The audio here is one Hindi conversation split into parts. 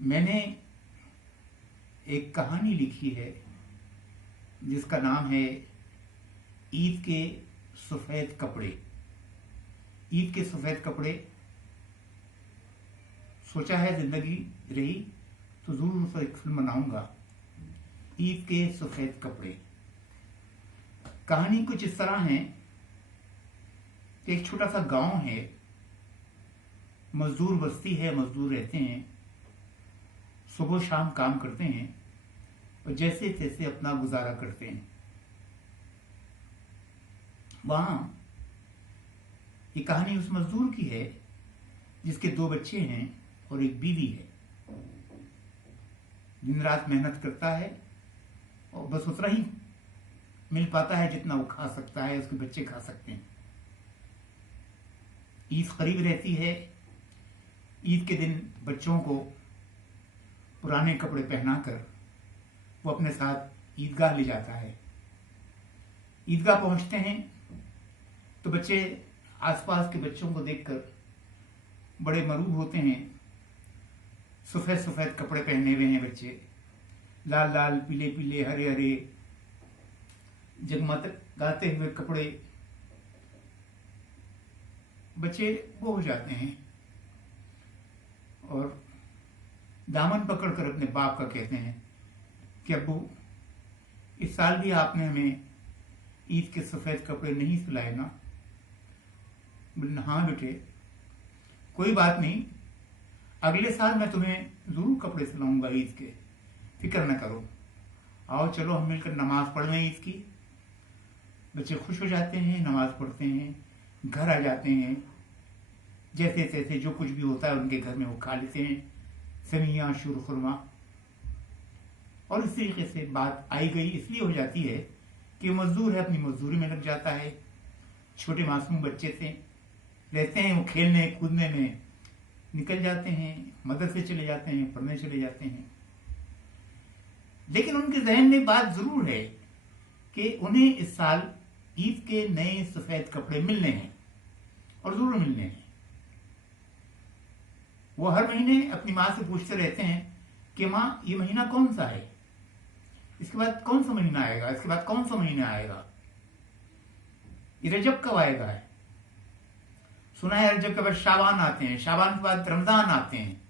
मैंने एक कहानी लिखी है जिसका नाम है ईद के सफ़ेद कपड़े। ईद के सफ़ेद कपड़े। सोचा है जिंदगी रही तो जरूर उस पर एक फिल्म बनाऊंगा। ईद के सफ़ेद कपड़े। कहानी कुछ इस तरह है कि एक छोटा सा गांव है, मजदूर बस्ती है, मजदूर रहते हैं, सुबह शाम काम करते हैं और जैसे तैसे अपना गुजारा करते हैं। वहां ये कहानी उस मजदूर की है जिसके 2 बच्चे हैं और एक बीवी है। दिन रात मेहनत करता है और बस उतना ही मिल पाता है जितना वो खा सकता है, उसके बच्चे खा सकते हैं। ईद करीब रहती है। ईद के दिन बच्चों को पुराने कपड़े पहनाकर वो अपने साथ ईदगाह ले जाता है। ईदगाह पहुंचते हैं तो बच्चे आसपास के बच्चों को देखकर बड़े मरूब होते हैं। सफेद सफेद कपड़े पहने हुए हैं बच्चे, लाल लाल पीले पीले हरे हरे जगमगाते हुए कपड़े। बच्चे वो हो जाते हैं और दामन पकड़कर अपने बाप का कहते हैं कि अब्बू, इस साल भी आपने हमें ईद के सफेद कपड़े नहीं सिलाए ना? बोले हाँ बेटे, कोई बात नहीं, अगले साल मैं तुम्हें जरूर कपड़े सिलाऊंगा ईद के, फिक्र न करो। आओ चलो हम मिलकर नमाज पढ़ लें ईद की। बच्चे खुश हो जाते हैं, नमाज पढ़ते हैं, घर आ जाते हैं। जैसे तैसे जो कुछ भी होता है उनके घर में वो खा लेते हैं, समिया शुरू खुरमा। और इस तरीके से बात आई गई इसलिए हो जाती है कि मजदूर है, अपनी मजदूरी में लग जाता है। छोटे मासूम बच्चे से रहते हैं, वो खेलने कूदने में निकल जाते हैं, मदरसे चले जाते हैं, पढ़ने चले जाते हैं। लेकिन उनके जहन में बात जरूर है कि उन्हें इस साल ईद के नए सफेद कपड़े मिलने हैं और जरूर मिलने हैं। वो हर महीने अपनी माँ से पूछते रहते हैं कि माँ, ये महीना कौन सा है, इसके बाद कौन सा महीना आएगा, इसके बाद कौन सा महीना आएगा, ये रजब कब आएगा है? सुना है रजब के बाद शाबान आते हैं, शाबान के बाद रमजान आते हैं,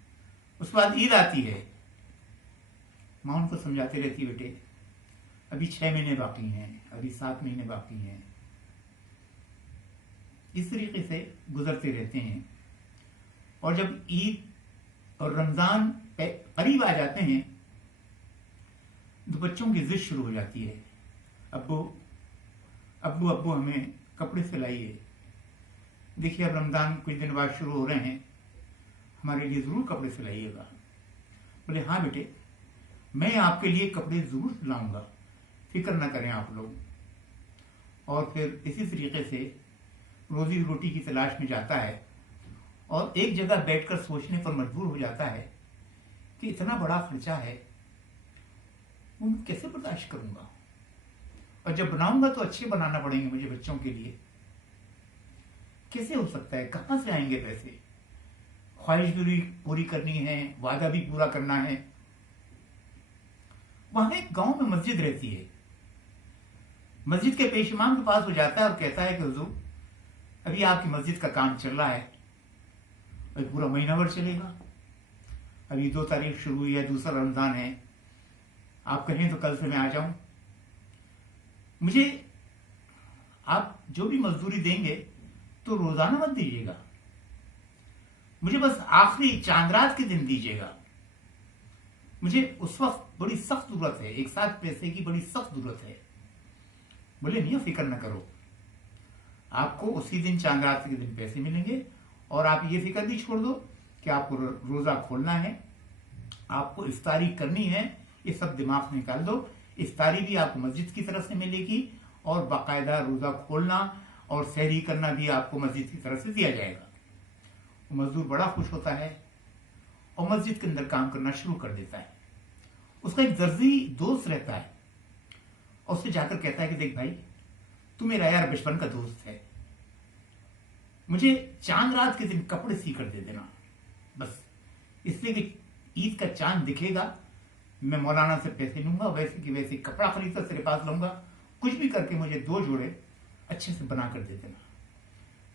उसके बाद ईद आती है। माँ उनको समझाती रहती है, बेटे अभी 6 महीने बाकी हैं, अभी 7 महीने बाकी हैं। इस तरीके से गुजरते रहते हैं। और जब ईद और रमजान करीब आ जाते हैं तो बच्चों की जिद शुरू हो जाती है, अब्बू अब्बू अब्बू हमें कपड़े सिलाइए। देखिए अब रमजान कुछ दिन बाद शुरू हो रहे हैं, हमारे लिए जरूर कपड़े सिलाइएगा। बोले हाँ बेटे, मैं आपके लिए कपड़े जरूर सिलाऊंगा, फिक्र ना करें आप लोग। और फिर इसी तरीके से रोजी रोटी की तलाश में जाता है और एक जगह बैठकर सोचने पर मजबूर हो जाता है कि इतना बड़ा खर्चा है, वो मैं कैसे बर्दाश्त करूंगा, और जब बनाऊंगा तो अच्छे बनाना पड़ेंगे मुझे बच्चों के लिए। कैसे हो सकता है, कहां से आएंगे पैसे? ख्वाहिश भी पूरी करनी है, वादा भी पूरा करना है। वहां एक गांव में मस्जिद रहती है। मस्जिद के पेश इमाम के पास हो जाता है और कहता है कि हुजूर, अभी आपकी मस्जिद का काम चल रहा है, अभी पूरा महीना भर चलेगा, अभी 2 तारीख शुरू हुई है, दूसरा रमजान है, आप कहें तो कल से मैं आ जाऊं। मुझे आप जो भी मजदूरी देंगे तो रोजाना मत दीजिएगा, मुझे बस आखिरी चांद रात के दिन दीजिएगा। मुझे उस वक्त बड़ी सख्त जरूरत है, एक साथ पैसे की बड़ी सख्त जरूरत है। बोले नहीं, फिक्र न करो, आपको उसी दिन चांद रात के दिन पैसे मिलेंगे। और आप ये फिक्र भी छोड़ दो कि आपको रोजा खोलना है, आपको इफ्तारी करनी है, ये सब दिमाग से निकाल दो। इफ्तारी भी आपको मस्जिद की तरफ से मिलेगी और बाकायदा रोजा खोलना और सहरी करना भी आपको मस्जिद की तरफ से दिया जाएगा। मजदूर बड़ा खुश होता है और मस्जिद के अंदर काम करना शुरू कर देता है। उसका एक दर्जी दोस्त रहता है और उससे जाकर कहता है कि देख भाई, तू मेरा यार बचपन का दोस्त है, मुझे चांद रात के दिन कपड़े सी कर दे देना, बस इसलिए कि ईद का चांद दिखेगा, मैं मौलाना से पैसे लूंगा, वैसे कि वैसे कपड़ा खरीदकर तेरे पास लाऊंगा, कुछ भी करके मुझे 2 जोड़े अच्छे से बना कर दे देना।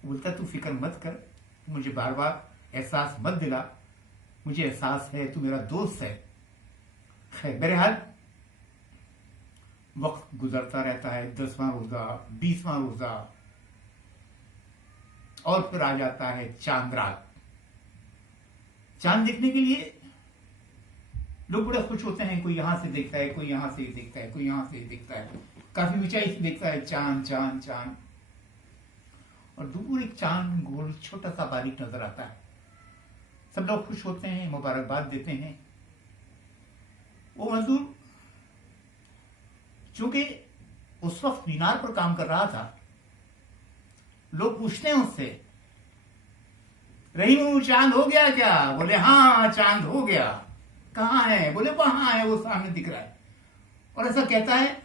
बोलता तू फिक्र मत कर, मुझे बार बार एहसास मत दिला, मुझे एहसास है तू मेरा दोस्त है। खैर बहरहाल वक्त गुजरता रहता है, 10वां रोजा, 20वां रोजा, और फिर आ जाता है चांद रात। चांद देखने के लिए लोग बड़े खुश होते हैं, कोई यहां से देखता है, कोई यहां से देखता है, कोई यहां से देखता है, काफी ऊंचाई से देखता है चांद चांद चांद, और दूर एक चांद गोल छोटा सा बारीक नजर आता है। सब लोग खुश होते हैं, मुबारकबाद देते हैं। वो मजदूर चूंकि उस वक्त मीनार पर काम कर रहा था, लोग पूछते हैं उससे, रहीम चांद हो गया क्या? बोले हाँ चांद हो गया। कहाँ है? बोले वहां है, वो सामने दिख रहा है। और ऐसा कहता है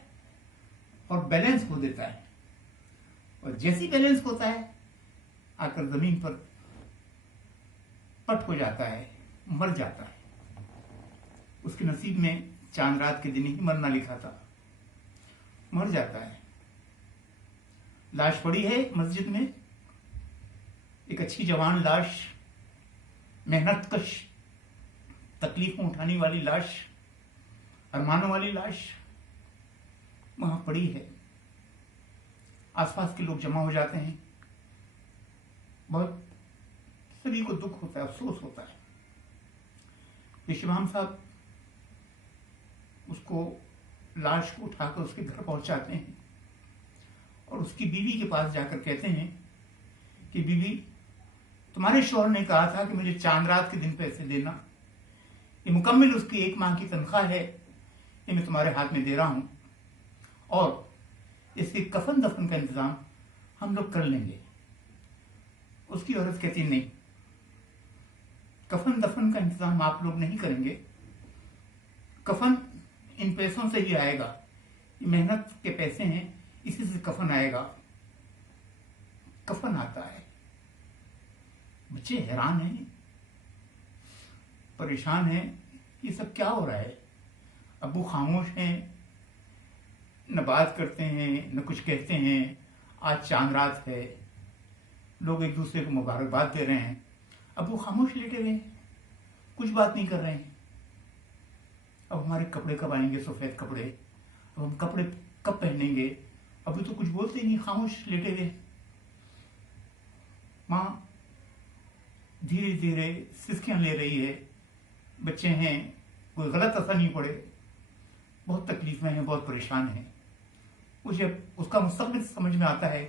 और बैलेंस खो देता है, और जैसी बैलेंस होता है आकर जमीन पर पट हो जाता है, मर जाता है। उसके नसीब में चांद रात के दिन ही मरना लिखा था, मर जाता है। लाश पड़ी है मस्जिद में, एक अच्छी जवान लाश, मेहनत कश, तकलीफों उठाने वाली लाश, अरमानों वाली लाश वहां पड़ी है। आसपास के लोग जमा हो जाते हैं, बहुत सभी को दुख होता है, अफसोस होता है। इमाम साहब उसको, लाश को उठाकर उसके घर पहुंचाते हैं और उसकी बीवी के पास जाकर कहते हैं कि बीवी, तुम्हारे शौहर ने कहा था कि मुझे चांद रात के दिन पैसे देना, ये मुकम्मल उसकी 1 माह की तनख्वाह है, ये मैं तुम्हारे हाथ में दे रहा हूं, और इसके कफन दफन का इंतजाम हम लोग कर लेंगे। उसकी औरत कहती नहीं, कफन दफन का इंतजाम आप लोग नहीं करेंगे, कफन इन पैसों से ही आएगा, ये मेहनत के पैसे हैं, इसी से कफन आएगा। कफन आता है। बच्चे हैरान हैं, परेशान हैं, ये सब क्या हो रहा है। अबू खामोश हैं, न बात करते हैं, न कुछ कहते हैं। आज चांद रात है, लोग एक दूसरे को मुबारकबाद दे रहे हैं, अबू खामोश लेटे हुए हैं, कुछ बात नहीं कर रहे हैं। अब हमारे कपड़े कब आएंगे, सफेद कपड़े, अब हम कपड़े कब पहनेंगे? अभी तो कुछ बोलते ही नहीं, खामोश लेटे हुए। माँ धीरे धीरे सिसकियां ले रही है, बच्चे हैं, कोई गलत असर नहीं पड़े, बहुत तकलीफ में है, बहुत परेशान है। मुझे उसका मुस्तकबिल समझ में आता है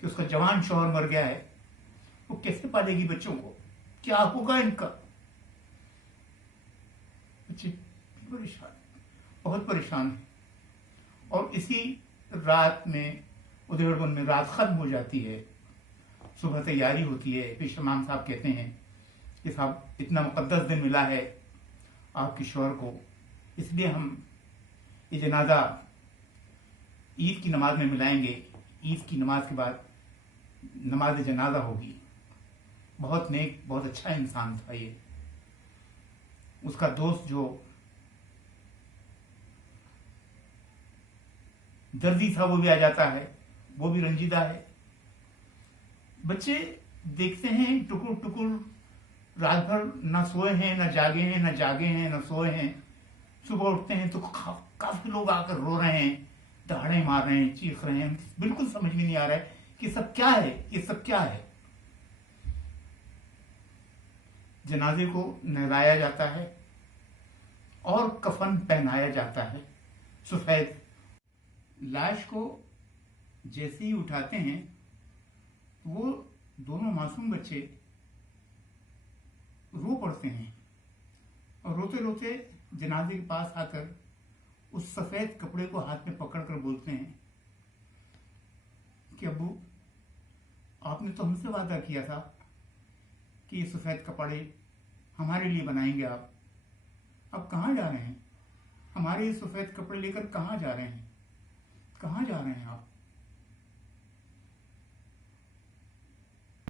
कि उसका जवान शौहर मर गया है, वो कैसे पालेगी बच्चों को, क्या होगा इनका। बच्चे परेशान, बहुत परेशान है। और इसी रात में उधेड़बन में रात खत्म हो जाती है, सुबह तैयारी होती है। फिर इमाम साहब कहते हैं कि साहब इतना मुकद्दस दिन मिला है आपके शौहर को, इसलिए हम ये जनाजा ईद की नमाज में मिलाएंगे। ईद की नमाज के बाद नमाज जनाजा होगी। बहुत नेक, बहुत अच्छा इंसान था ये। उसका दोस्त जो दर्दी था वो भी आ जाता है, वो भी रंजीदा है। बच्चे देखते हैं टुकुर टुकुर, रात भर न सोए हैं, न जागे हैं, न जागे हैं, न सोए हैं। सुबह उठते हैं तो काफी लोग आकर रो रहे हैं, दहाड़े मार रहे हैं, चीख रहे हैं। बिल्कुल समझ में नहीं आ रहा है कि सब क्या है, ये सब क्या है। जनाजे को नहलाया जाता है और कफन पहनाया जाता है सफेद। लाश को जैसे ही उठाते हैं, वो दोनों मासूम बच्चे रो पड़ते हैं और रोते रोते जनाजे के पास आकर उस सफेद कपड़े को हाथ में पकड़कर बोलते हैं कि अब्बू, आपने तो हमसे वादा किया था कि ये सफेद कपड़े हमारे लिए बनाएंगे आप, अब कहाँ जा रहे हैं? हमारे ये सफेद कपड़े लेकर कहाँ जा रहे हैं? कहाँ जा रहे हैं आप?